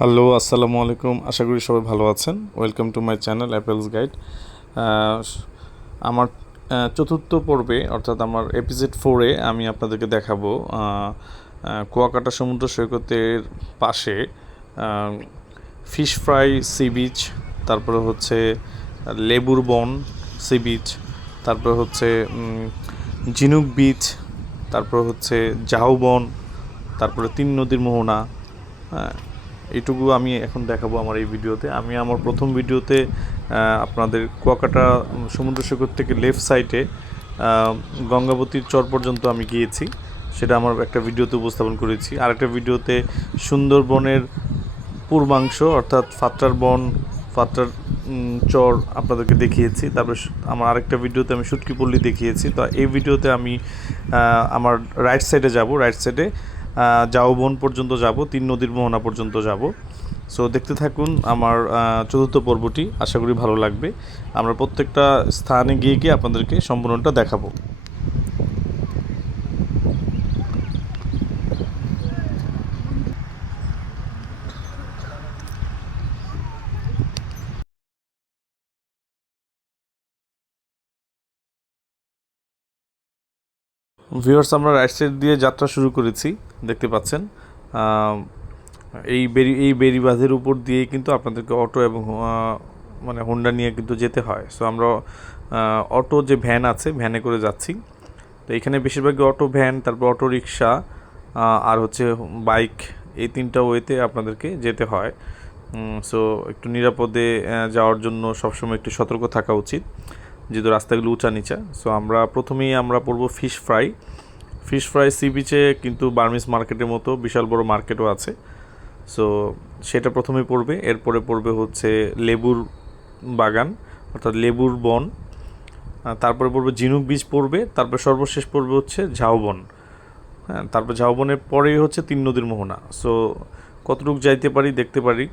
Hello, আসসালামু আলাইকুম। আশা করি সবাই ভালো আছেন। Welcome to my channel apples guide আমার চতুর্থ পর্বে, অর্থাৎ আমার এপিসোড ফোরে আমি আপনাদেরকে দেখাবো কুয়াকাটা সমুদ্র সৈকতের পাশে ফিশ ফ্রাই সি বিচ তারপরে হচ্ছে লেবুর বন সি বিচ তারপরে হচ্ছে ঝিনুক বিচ তারপর হচ্ছে জাহবন তারপরে তিন নদীর মোহনা হ্যাঁ। এইটুকু আমি এখন দেখাবো আমার এই ভিডিওতে। আমি আমার প্রথম ভিডিওতে আপনাদের কুয়াকাটা সমুদ্র সৈকত থেকে লেফট সাইডে গঙ্গাবতীর চর পর্যন্ত আমি গিয়েছি। সেটা আমার একটা ভিডিওতে উপস্থাপন করেছি। আরেকটা ভিডিওতে সুন্দরবনের পূর্বাংশ, অর্থাৎ ফাত্রার বন, ফাত্রার চর আপনাদেরকে দেখিয়েছি। তারপরে আমার আরেকটা ভিডিওতে আমি সুটকি পল্লী দেখিয়েছি। তো এই ভিডিওতে আমি আমার রাইট সাইডে যাব। রাইট সাইডে জাউবন পর্যন্ত যাব, তিন নদীর মোহনা পর্যন্ত যাব। সো দেখতে থাকুন আমার চতুর্থ পর্বটি। আশা করি ভালো লাগবে। আমরা প্রত্যেকটা স্থানে গিয়ে গিয়ে আপনাদেরকে সম্পূর্ণটা দেখাবো। ভিউয়ার্স আমরা রাইট সাইড দিয়ে যাত্রা শুরু করেছি, দেখতে পাচ্ছেন। এই বেরি, এই বেরিবাঁধের উপর দিয়ে কিন্তু আপনাদেরকে অটো এবং মানে হোন্ডা নিয়ে কিন্তু যেতে হয়। সো আমরা অটো যে ভ্যান আছে ভ্যানে করে যাচ্ছি। তো এখানে বেশিরভাগই অটো ভ্যান তারপর অটো রিক্সা আর হচ্ছে বাইক, এই তিনটা ওয়েতে আপনাদেরকে যেতে হয়। সো একটু নিরাপদে যাওয়ার জন্য সবসময় একটু সতর্ক থাকা উচিত। যেহেতু রাস্তাগুলো উঁচা নিচা সো আমরা প্রথমেই আমরা পড়ব fish fry fish fry sea বিচে কিন্তু বার্মিস মার্কেটের মতো বিশাল বড় মার্কেটও আছে। সো সেটা প্রথমে পড়বে এরপরে পড়বে হচ্ছে লেবুর বাগান, অর্থাৎ লেবুর বন। তারপরে পড়বে ঝিনুক বীজ পড়বে তারপরে সর্বশেষ পড়বে হচ্ছে ঝাউবন হ্যাঁ তারপর ঝাউবনের পরেই হচ্ছে তিন নদীর মোহনা। সো কতটুকু যাইতে পারি, দেখতে পারি।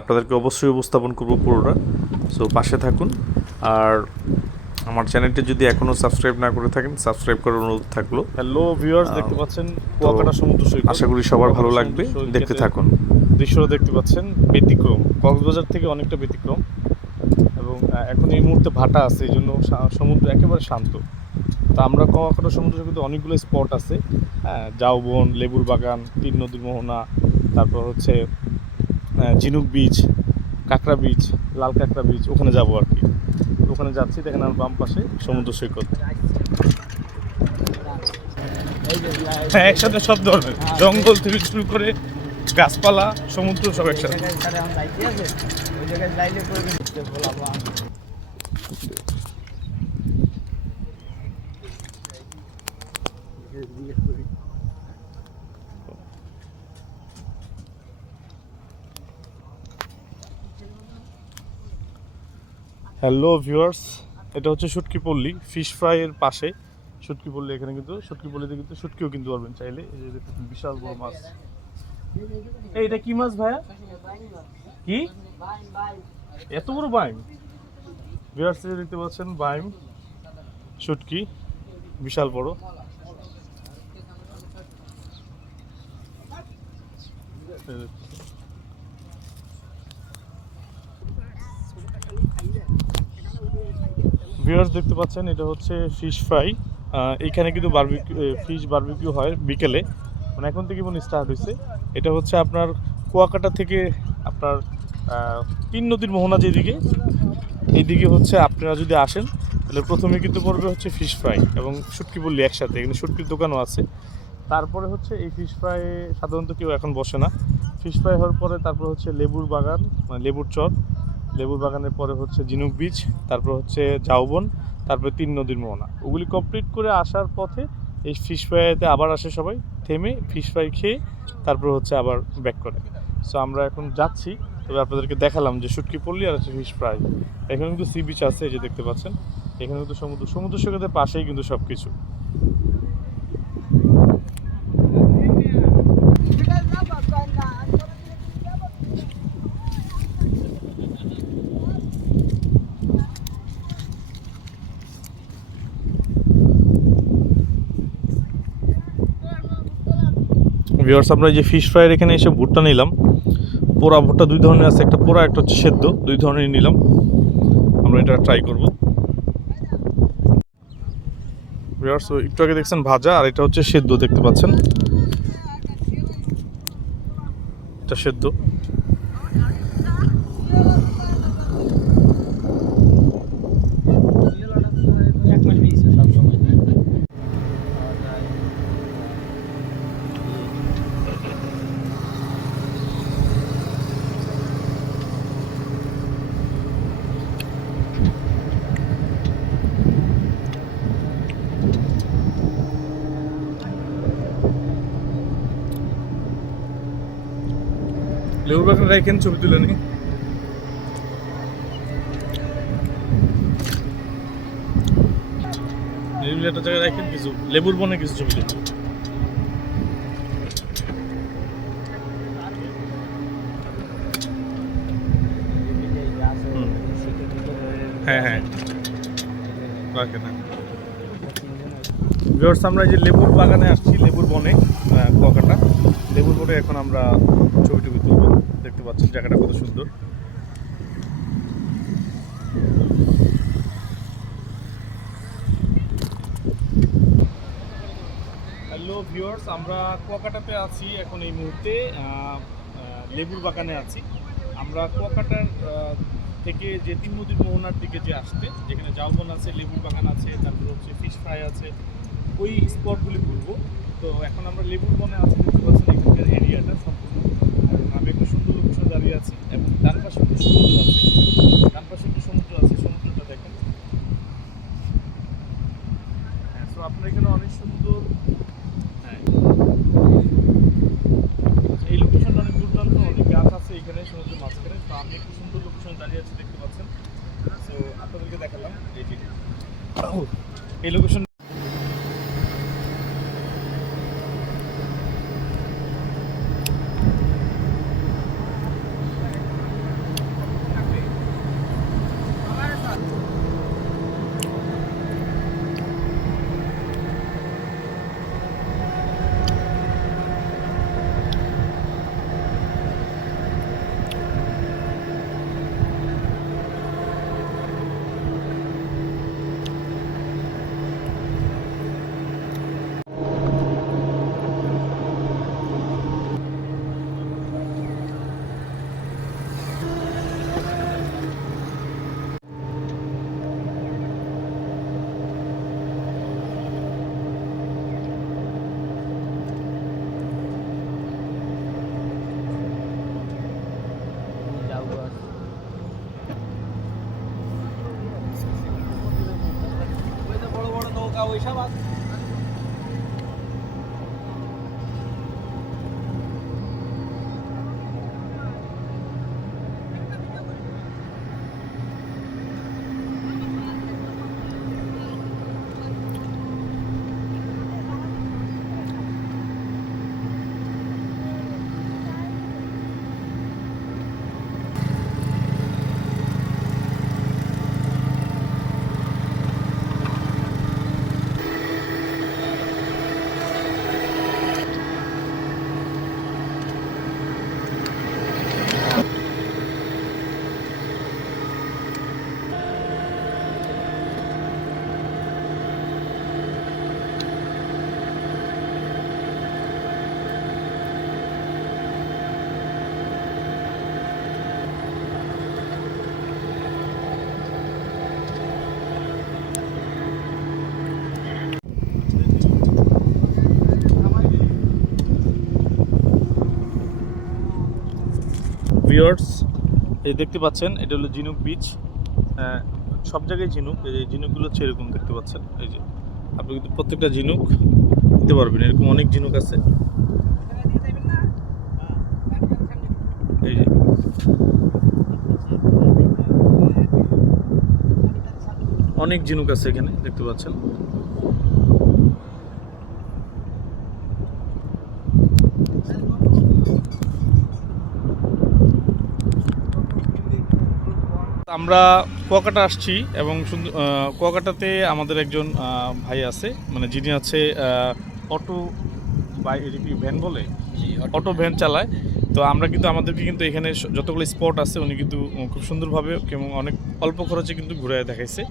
আপনাদেরকে অবশ্যই উপস্থাপন করব পুরোটা। সো পাশে থাকুন। আর আমার চ্যানেলটি যদি এখনও সাবস্ক্রাইব না করে থাকেন সাবস্ক্রাইব করার অনুরোধ থাকল। হ্যালো ভিউয়ার্স দেখতে পাচ্ছেন কুয়াকাটা সমুদ্র সৈকত। আশা করি সবার ভালো লাগবে। দেখতে থাকুন। দৃশ্যটা দেখতে পাচ্ছেন ব্যতিক্রম। কক্সবাজার থেকে অনেকটা ব্যতিক্রম। এবং এখন এই মুহূর্তে ভাটা আছে এই জন্য সমুদ্র একেবারে শান্ত। তা আমরা কুয়াকাটা সমুদ্র সৈকতে অনেকগুলো স্পট আছে। হ্যাঁ জাউবন লেবুর বাগান তিন নদীর মোহনা তারপর হচ্ছে ঝিনুক বিচ কাঁকড়া বিচ লাল কাঁকড়া বিচ ওখানে যাব আর কি। ওখানে যাচ্ছি, দেখেন আমার বাম পাশে, সমুদ্র সৈকত। হ্যাঁ একসাথে সব ধরনের জঙ্গল থেকে শুরু করে গাছপালা, সমুদ্র, সব একসাথে। হ্যালো ভিউয়ার্স এটা হচ্ছে শুটকি পল্লী ফিশ ফ্রাইয়ের পাশে। শুটকি পল্লী এখানে কিন্তু, শুটকি পল্লীতে কিন্তু শুটকিও কিনতে পারবেন চাইলে। এই যে বিশাল বড় মাছ। এটা কি মাছ ভাইয়া? কি? এত বড় বাইম? ভিউয়ার্স দেখতে পাচ্ছেন, বাইম, শুটকি, বিশাল বড়। যে ভিউয়ার্স দেখতে পাচ্ছেন, এটা হচ্ছে ফিশ ফ্রাই এখানে কিন্তু বারবিকিউ ফিশ বারবিকিউ হয় বিকেলে। মানে এখন থেকে মনে স্টার্ট হয়েছে এটা হচ্ছে আপনার কুয়াকাটা থেকে আপনার তিন নদীর মোহনা যেদিকে, এইদিকে হচ্ছে আপনারা যদি আসেন, তাহলে প্রথমে কিন্তু পড়বে হচ্ছে ফিশ ফ্রাই এবং শুটকি বললি একসাথে। এখানে শুটকির দোকানও আছে। তারপরে হচ্ছে এই ফিশ ফ্রাই সাধারণত কেউ এখন বসে না। ফিশ ফ্রাই হওয়ার পরে তারপর হচ্ছে লেবুর বাগান মানে লেবুর চর লেবুর বাগানের পরে হচ্ছে ঝিনুক বীচ তারপর হচ্ছে ঝাউবন তারপরে তিন নদীর মোহনা। ওগুলি কমপ্লিট করে আসার পথে এই ফিশ ফ্রাইতে আবার আসে সবাই, থেমে ফিশ ফ্রাই খেয়ে তারপর হচ্ছে আবার ব্যাক করে। সো আমরা এখন যাচ্ছি, তবে আপনাদেরকে দেখালাম যে শুটকি পল্লী আর হচ্ছে ফিশ ফ্রাই এখানে কিন্তু সি বিচ আছে, এই যে দেখতে পাচ্ছেন। এখানে কিন্তু সমুদ্র সমুদ্র সৈকতের পাশেই কিন্তু সব কিছু ভিউয়ার্স আমরা যে ফিশ ফ্রাইয়ের এখানে এসে ভুট্টা নিলাম। পোড়া ভুট্টা দুই ধরনের আছে, একটা পোড়া, একটা হচ্ছে সেদ্ধ, দুই ধরনের নিলাম। আমরা এটা ট্রাই করব। ভিউয়ার্স একটু আগে দেখছেন ভাজা, আর এটা হচ্ছে সেদ্ধ, দেখতে পাচ্ছেন? এটা সেদ্ধ। বাগান ছবি তুলে নি। লেবুর একটা জায়গায় রাখেন কিছু। লেবুর বনে কিছু ছবি তুলে। হ্যাঁ হ্যাঁ। রাখেন হ্যাঁ আমরা যে লেবুর বাগানে আসছি, লেবুর বনে কুয়াকাটা। লেবুর বনে এখন আমরা ছবি টবি দেখতে পাচ্ছেন জায়গাটা কত সুন্দর। হ্যালো ভিউয়ার্স আমরা কুয়াকাটাতে আছি এখন এই মুহূর্তে লেবুর বাগানে আছি। আমরা কুয়াকাটার থেকে যে তিন নদীর মোহনার দিকে যে আসতে, যেখানে জালবন আছে, লেবুর বাগান আছে, তারপর হচ্ছে ফিশ ফ্রাই আছে, ওই স্পটগুলি ঘুরবো। তো এখন আমরা লেবুর বনে আছি, দেখতে পাচ্ছেন এখানকার এরিয়াটা সম্পূর্ণ আমি একটা সুন্দর লোকেশন দাঁড়িয়ে আছি এবং ডান পাশে একটু সমুদ্র আছে। ডান পাশে একটু সমুদ্র আছে, সমুদ্রটা দেখেন। হ্যাঁ তো আপনার এখানে অনেক সুন্দর 车吗？ভিউয়ার্স এই দেখতে পাচ্ছেন এটা হলো ঝিনুক বিচ হ্যাঁ, সব জায়গায় ঝিনুক এই যে ঝিনুকগুলো হচ্ছে এরকম দেখতে পাচ্ছেন। এই যে আপনি কিন্তু প্রত্যেকটা ঝিনুক দিতে পারবেন এরকম অনেক ঝিনুক আছে। এই যে অনেক ঝিনুক আছে এখানে দেখতে পাচ্ছেন। আমরা কুয়াকাটা আসছি এবং কুয়াকাটাতে আমাদের একজন ভাই আছে মানে যিনি আছে অটো বাই রিপি ভ্যান বলে? Auto van. চালায়। তো আমরা কিন্তু আমাদেরকে কিন্তু এখানে যতগুলো স্পট আছে উনি কিন্তু খুব সুন্দরভাবে এবং অনেক অল্প খরচে কিন্তু ঘুরে দেখাইছে।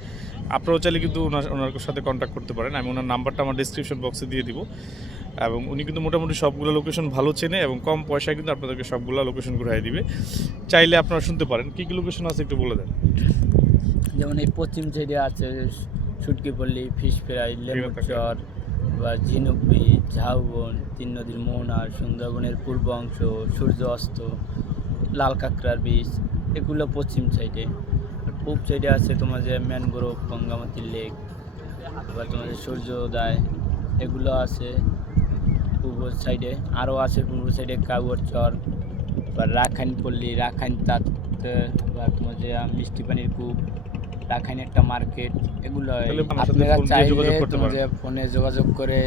আপনারাও চাইলে কিন্তু ওনার ওনার সাথে কন্ট্যাক্ট করতে পারেন। আমি ওনার নাম্বারটা আমার ডিসক্রিপশন বক্সে দিয়ে দিব। এবং উনি কিন্তু মোটামুটি সবগুলো লোকেশন ভালো চেনে এবং কম পয়সায় কিন্তু আপনাদেরকে সবগুলো লোকেশন ঘুরাই দিবে। চাইলে আপনারা শুনতে পারেন কী কী লোকেশন আছে একটু বলে দেন। যেমন এই পশ্চিম সাইডে আছে সুটকিপল্লি ফিশ ফ্রাই লেবুচর বা ঝিনুক ঝাউবন তিন নদীর মোহনা সুন্দরবনের পূর্ব অংশ সূর্য অস্ত লাল কাঁকড়ার বীজ এগুলো পশ্চিম সাইডে। পূব সাইডে আছে তোমার যে ম্যানগ্রোভ গঙ্গামতি লেক আবার তোমাদের সূর্যোদয় এগুলো আছে। পূর্ব সাইডে আরও আছে পূর্ব সাইডে কাউয়ার চর বা রাখাইন পল্লী রাখাইন তাঁত বা তোমার যে মিষ্টি পানির কূপ রাখাইন একটা মার্কেট এগুলো আপনারা চাইলে যে ফোনে যোগাযোগ করে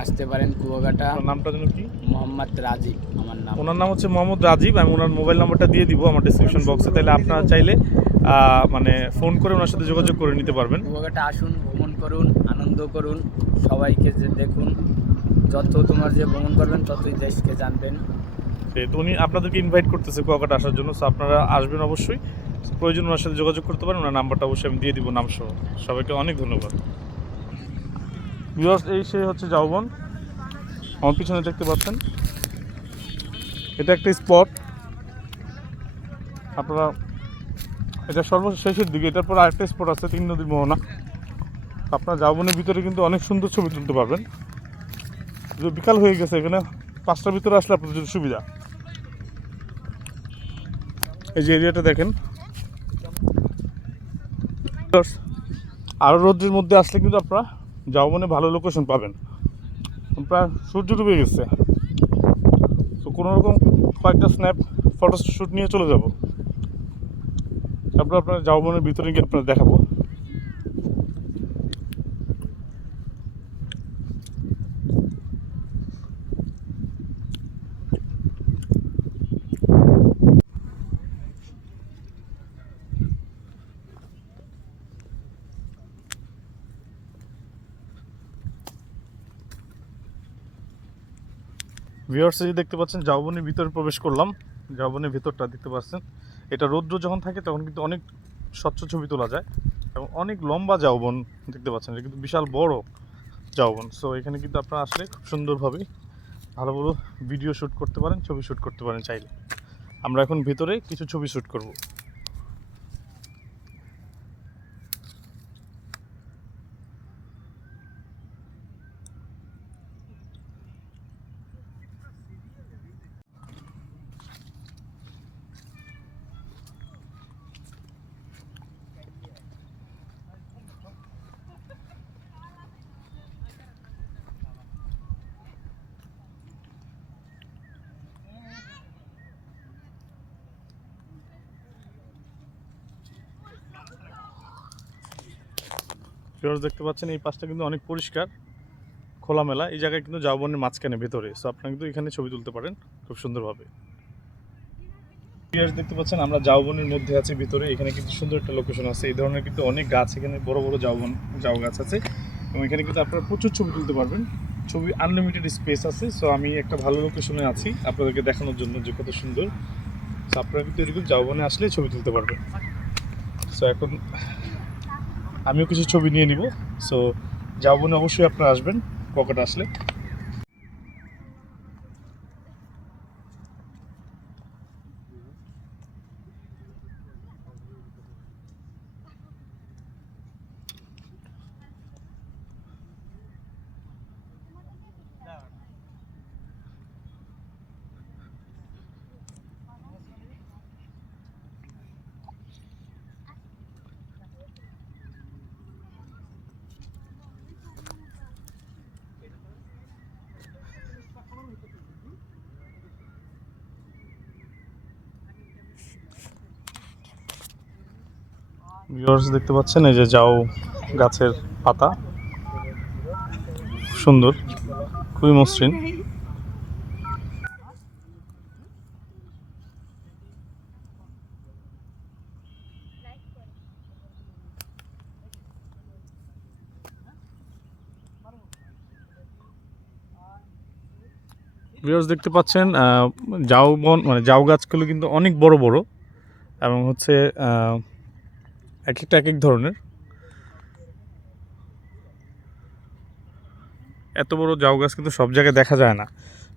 আসতে পারেন কুয়াকাটা। নামটা যেন কি? মোহাম্মদ রাজীব আমার নাম। ওনার নাম হচ্ছে মোহাম্মদ রাজীব আমি ওনার মোবাইল নাম্বারটা দিয়ে দিব আমার ডিসক্রিপশন বক্সে তাহলে আপনারা চাইলে মানে ফোন করে ওনার সাথে যোগাযোগ করে নিতে পারবেন। কুয়াকাটা আসুন ভ্রমণ করুন আনন্দ করুন সবাইকে যে দেখুন যত তোমার যে ভ্রমণ করবেন, ততই দেশকে জানবেন। তো উনি আপনাদেরকে ইনভাইট করতেছে কুয়াকাটা আসার জন্য সো আপনারা আসবেন অবশ্যই। প্রয়োজন ওনার সাথে যোগাযোগ করতে পারেন, ওনার নাম্বারটা অবশ্যই আমি দিয়ে দিব নাম সহ সবাইকে অনেক ধন্যবাদ। ভিউয়ার্স এই সে হচ্ছে জাউবন আমার পিছনে দেখতে পাচ্ছেন। এটা একটা স্পট আপনারা, এটা সর্বশেষের দিকে, এটার পর আরেকটা স্পট আছে তিন নদীর মোহনা। আপনার জাউবনের ভিতরে কিন্তু অনেক সুন্দর ছবি তুলতে পারবেন। বিকাল হয়ে গেছে, এখানে পাঁচটার ভিতরে আসলে আপনাদের সুবিধা। এই যে এরিয়াটা দেখেন। আরও রোদ্রের মধ্যে আসলে কিন্তু আপনারা যাও মনে ভালো লোকেশন পাবেন। প্রায় সূর্য ডুবে গেছে। তো কোনো রকম কয়েকটা স্ন্যাপ ফটো শ্যুট নিয়ে চলে যাব। তারপর আপনার যাও মনের ভিতরে গিয়ে আপনার দেখাবো। ভিউয়ার্স যদি দেখতে পাচ্ছেন জাউবনের ভিতরে প্রবেশ করলাম। জাউবনের ভিতরটা দেখতে পাচ্ছেন। এটা রৌদ্র যখন থাকে, তখন কিন্তু অনেক স্বচ্ছ ছবি তোলা যায় এবং অনেক লম্বা জাউবন দেখতে পাচ্ছেন। এটা কিন্তু বিশাল বড় জাউবন সো এখানে কিন্তু আপনারা আসলে খুব সুন্দরভাবে ভালো ভালো ভিডিও শ্যুট করতে পারেন, ছবি শ্যুট করতে পারেন চাইলে। আমরা এখন ভিতরে কিছু ছবি শ্যুট করব। ভিউয়ার্স দেখতে পাচ্ছেন, এই পাশটা কিন্তু অনেক পরিষ্কার, খোলামেলা। এই জায়গায় কিন্তু জাউবনের মাঝখানে, ভেতরে। সো আপনারা কিন্তু এখানে ছবি তুলতে পারেন, খুব সুন্দরভাবে। ভিউয়ার্স দেখতে পাচ্ছেন, আমরা জাউবনের মধ্যে আছি, ভিতরে। এখানে কিন্তু সুন্দর একটা লোকেশন আছে। এই ধরনের কিন্তু অনেক গাছ, এখানে বড় বড় জাউবন জাউ গাছ আছে। এবং এখানে কিন্তু আপনারা প্রচুর ছবি তুলতে পারবেন। ছবি আনলিমিটেড স্পেস আছে। সো আমি একটা ভালো লোকেশনে আছি, আপনাদেরকে দেখানোর জন্য যে কত সুন্দর। সো আপনারা কিন্তু এরকম জাউবনে আসলে ছবি তুলতে পারবেন। সো এখন আমিও কিছু ছবি নিয়ে নিব। সো যাব না অবশ্যই আপনারা আসবেন পকেট আসলে। ভিউয়ার্স দেখতে পাচ্ছেন, এই যে জাউ গাছের পাতা। সুন্দর, খুবই মসৃণ। ভিউয়ার্স দেখতে পাচ্ছেন জাউ বন মানে জাউ গাছগুলো কিন্তু অনেক বড় বড়, এবং হচ্ছে এক একটা এক এক ধরনের। এত বড় জাউ গাছ কিন্তু সব জায়গায় দেখা যায় না।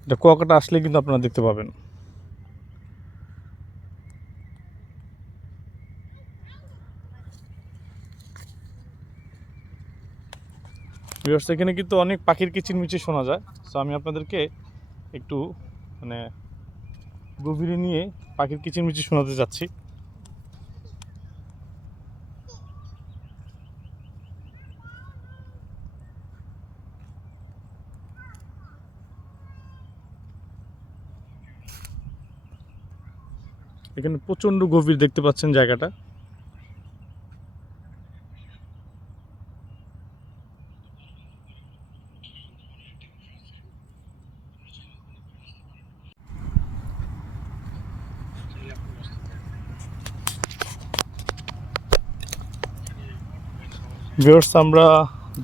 এটা কুয়াকাটা আসলে কিন্তু আপনারা দেখতে পাবেন। এখানে কিন্তু অনেক পাখির কিচিরমিচির শোনা যায়। সো আমি আপনাদেরকে একটু মানে গভীরে নিয়ে পাখির কিচিরমিচির শোনাতে যাচ্ছি। এখানে প্রচণ্ড গভীর দেখতে পাচ্ছেন জায়গাটা। ভিউয়ার্স আমরা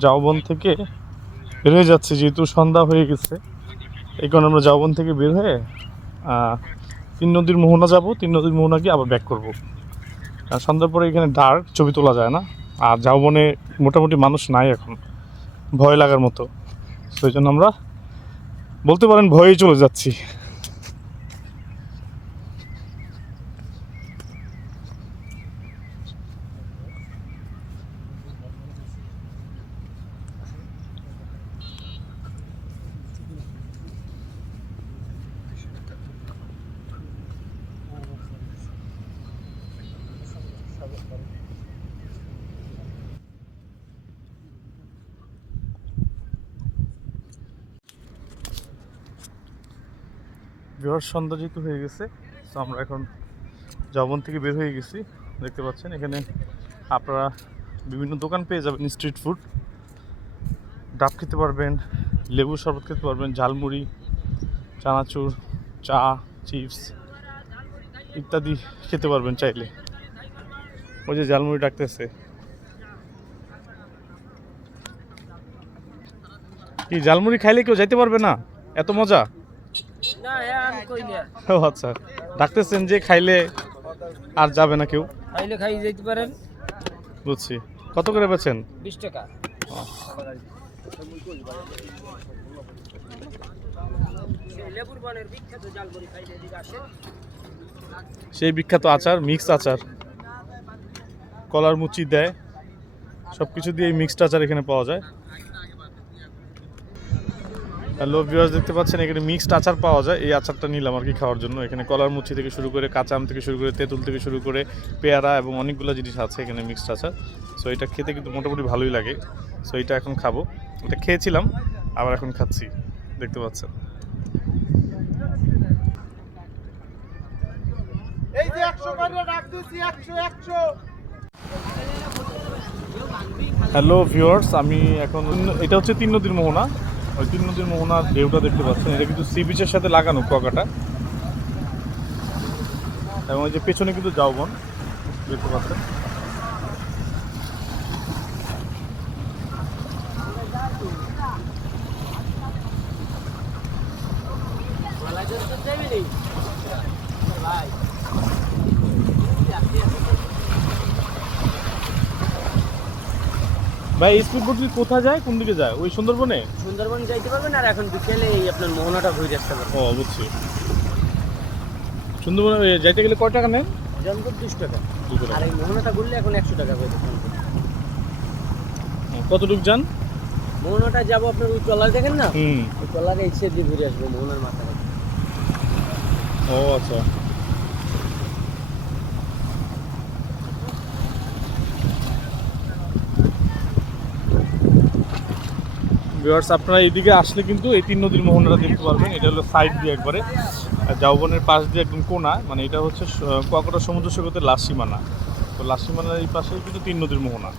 জাওবন থেকে বের হয়ে যাচ্ছি, যেহেতু সন্ধ্যা হয়ে গেছে। কারণে আমরা জাওবন থেকে বের হয়ে তিন নদীর মোহনা যাব, তিন নদীর মোহনা গিয়ে আবার ব্যাক করব। আর সন্ধ্যার পরে এখানে ডার্ক ছবি তোলা যায় না। আর জাওবনে মোটামুটি মানুষ নাই এখন। ভয় লাগার মতো। সেই জন্য আমরা বলতে পারেন ভয়েই চলে যাচ্ছি। বিহার সন্ধ্যা যেহেতু হয়ে গেছে, তো আমরা এখন জবন থেকে বের হয়ে গেছি। দেখতে পাচ্ছেন, এখানে আপনারা বিভিন্ন দোকান পেয়ে যাবেন স্ট্রিট ফুড ডাব খেতে পারবেন, লেবু শরবত খেতে পারবেন, ঝালমুড়ি, চানাচুর, চা, চিপস ইত্যাদি খেতে পারবেন চাইলে। ওই যে ঝালমুড়ি ডাকতেছে। কি ঝালমুড়ি খাইলে কেউ যাইতে পারবে না? এত মজা। ও আচ্ছা। ডাকতেছেন যে খাইলে আর যাবে না কেউ? খাইলে খাই যেতে পারেন। বুঝছি। কত করে বেছেন বিশ টাকা। সেই বিখ্যাত আচার মিক্স আচার। কলার মুচি দেয়। সব কিছু দিয়ে মিক্সড আচার এখানে পাওয়া যায়। হ্যালো ভিউয়ার্স দেখতে পাচ্ছেন এখানে মিক্সড আচার পাওয়া যায়। এই আচারটা নিলাম আর কি খাওয়ার জন্য। এখানে কলার মুচি থেকে শুরু করে কাঁচা আম থেকে শুরু করে তেঁতুল থেকে শুরু করে পেয়ারা এবং অনেকগুলো জিনিস আছে এখানে মিক্সড আচার। সো এটা খেতে কিন্তু মোটামুটি ভালোই লাগে। সো এটা এখন খাব। এটা খেয়েছিলাম আবার এখন খাচ্ছি। দেখতে পাচ্ছেন। এই যে একশো করে রাখ দিচ্ছি একশো একশো। হ্যালো ভিউয়ার্স আমি এখন এটা হচ্ছে তিন নদীর মোহনা। ওই তিন নদীর মোহনার ঢেউটা দেখতে পাচ্ছেন। এটা কিন্তু সি বিচের সাথে লাগানো কুয়াকাটা। এবং ওই যে পেছনে কিন্তু জাউবন দেখতে পাচ্ছেন। ভাই স্পিড বোট কোথায় যায় কোন দিকে যায়? ওই সুন্দরবনে? সুন্দরবন যাইতে পারবেন আর এখন বিকেলে এই আপনার মোহনাটা ঘুরে আসতে পারবেন। ও বুঝছি। সুন্দরবনে যাইতে গেলে কয় টাকা নেন? জনপুর দুশ টাকা। আর এই মোহনাটা ঘুরলে এখন একশো টাকা করে কতটুক যান? মোহনাটা যাব আপনার ওই ট্রলার দেখেন না? ওই ট্রলারে এসে দিয়ে ঘুরে আসব মোহনার মাথায়। ও আচ্ছা। ভিউয়ার্স আপনারা এদিকে আসলে কিন্তু এই তিন নদীর মোহনাটা দেখতে পারবেন। এটা হলো সাইড দিয়ে একবারে। জাউবনের পাশ দিয়ে একদম কোনা। মানে এটা হচ্ছে কুয়াকাটা সমুদ্র সৈকতের লাসিমানা। তো লাসিমানার এই পাশে কিন্তু তিন নদীর মোহনা।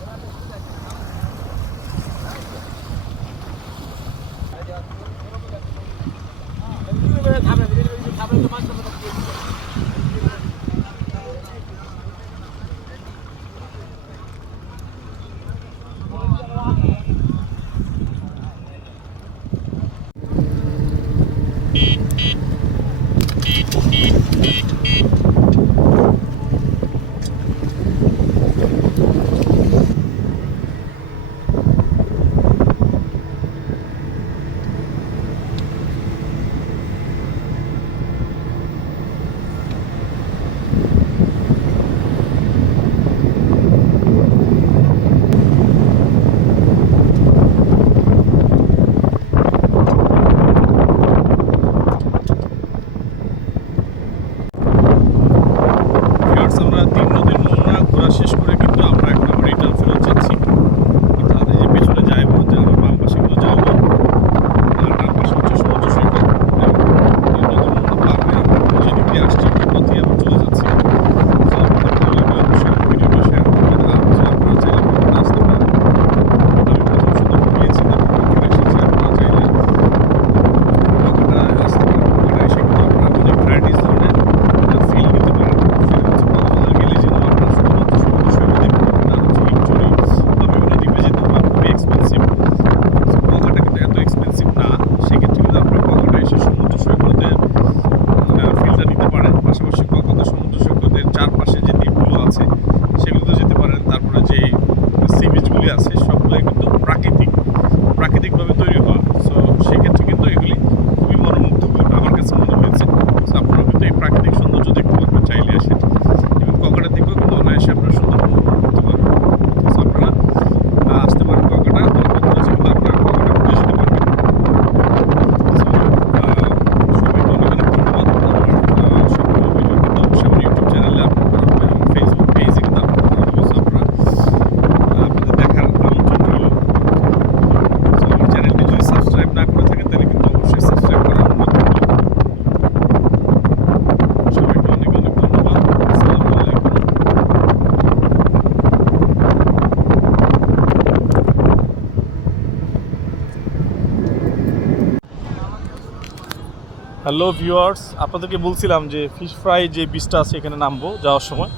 হ্যালো ভিউয়ার্স আপনাদেরকে বলছিলাম যে ফিশ ফ্রাই যে বীজটা আছে এখানে নামবো যাওয়ার সময়।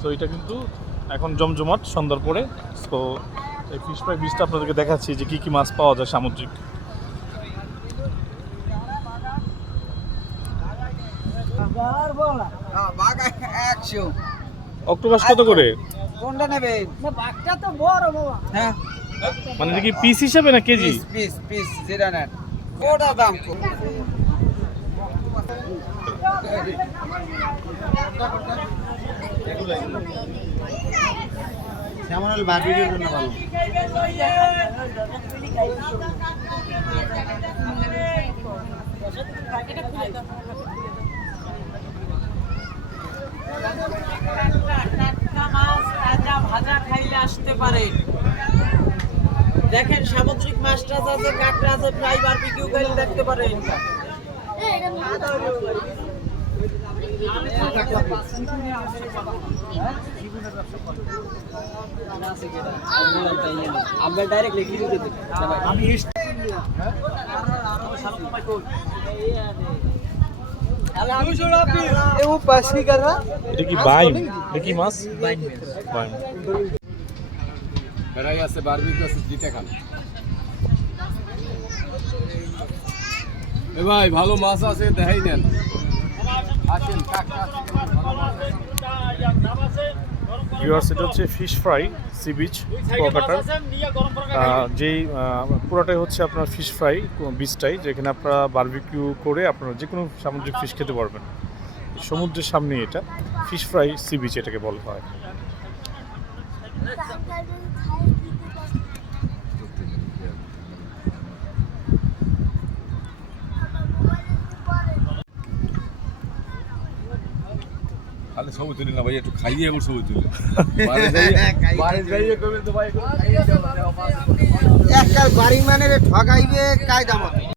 তো এটা কিন্তু এখন জমজমাট সন্ধ্যার পরে তো এই ফিশ ফ্রাই বীজটা আপনাদেরকে দেখাচ্ছি যে কী কী মাছ পাওয়া যায় সামুদ্রিক। অক্টোপাস কত করে? কোনটা নেবে বাঘটা তো বড় বাবা হ্যাঁ। মানে এটা কি পিস হিসাবে না কেজি? পিস পিস পিস যেটা নেন ওটা দাম কেমন হল জন্য ভালো। টাটকা মাছ তাজা ভাজা খাইলে আসতে পারে দেখেন সামুদ্রিক মাছ টাছ আছে কাঁকড়া আছে ফ্রাই বারবিকিউ খাইলে দেখতে পারেন। আমরা ডাইরেক্ট লিখে দিতে আমি আছে বারবিক আছে, জিতে খান। ভাই, ভালো মাছ আছে, দেখাই নেন ভিউয়ার্স এটা হচ্ছে ফিশ ফ্রাই সি বিচ কুয়াকাটার যেই পুরোটাই হচ্ছে আপনার ফিশ ফ্রাই বীজটাই যেখানে আপনারা বারবিকিউ করে আপনারা যে কোনো সামুদ্রিক ফিশ খেতে পারবেন। সমুদ্রের সামনে এটা ফিশ ফ্রাই সি বিচ এটাকে বলা হয়। ছবি তুলি না ভাই একটু খাইয়ে এবার ছবি তুলি বাড়ি মানে ঠগাইবে কায়দা মতো